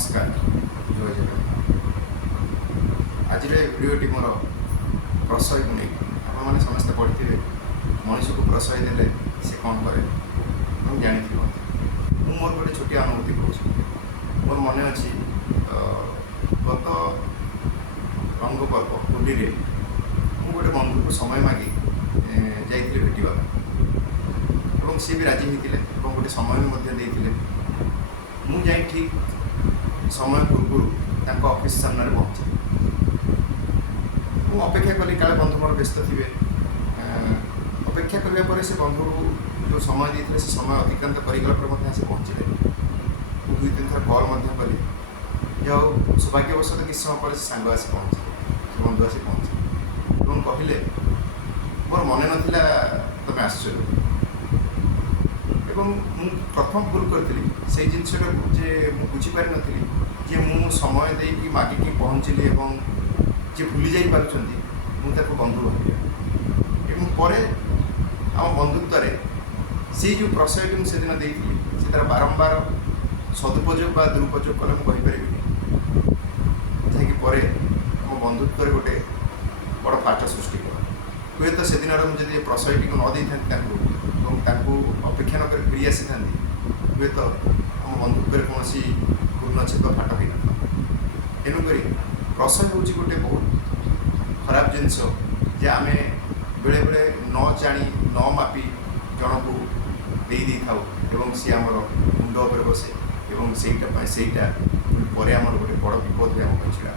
नमस्कार जय जगन्नाथ। आज भिडियोटी मोर प्रशय को नहीं आपने समस्ते पढ़ी मनीष को प्रशय देले से कौन करे जानी मोर गोटे छोटिया अनुभूति कहूँ। मोर मन अच्छी गत रंग पर्व होली मु गोटे बंधु को समय मागी जाइए भेटा और सी भी राजी होते गोटे समय भी मु जाई ठीक समय पूर्व ऑफिस सामने पहुँचे मुझे अपेक्षा कली काले बंधु मोर व्यस्त थे। अपेक्षा करने पर से बंधु जो समय देते से समय अतिक्रांत करगला पर आसी पहुँचले। दुई तीन थर कल कली जाओ सौभाग्यवश किस समय पर सांग आसी पहुँचे से बंधु आसी पहुँचे और कहले मोर मन नाला तुम आस प्रथम भूल करी से जिनसा जे बुझीपार नी जे मु समय देकी मागिकी पहुँचली और जे भूली जा मुझे बंधु भाव और आम बंधुत्व से जो प्रशय मुझे दिन देती से तार बारंबार सदुपयोग बा दुरुपयोग कले मुझे जहाँकि आम बंधुत्व गोटे बड़ फाट सृष्टि कर हुए तो से दिन मुझे प्रशय टी न दे अपेक्षा नक फिर आसी था हुए तो आम बंधुत्व कौन पूर्णछेद फाट हो न तेणुक प्रशय हूँ गोटे बहुत खराब जिनस जे आम बेले बेले न जानी न मापी जन को दे था सी आम मुंड उपर बसे और सहीटा पर गोटे बड़ विपद आम छड़ा।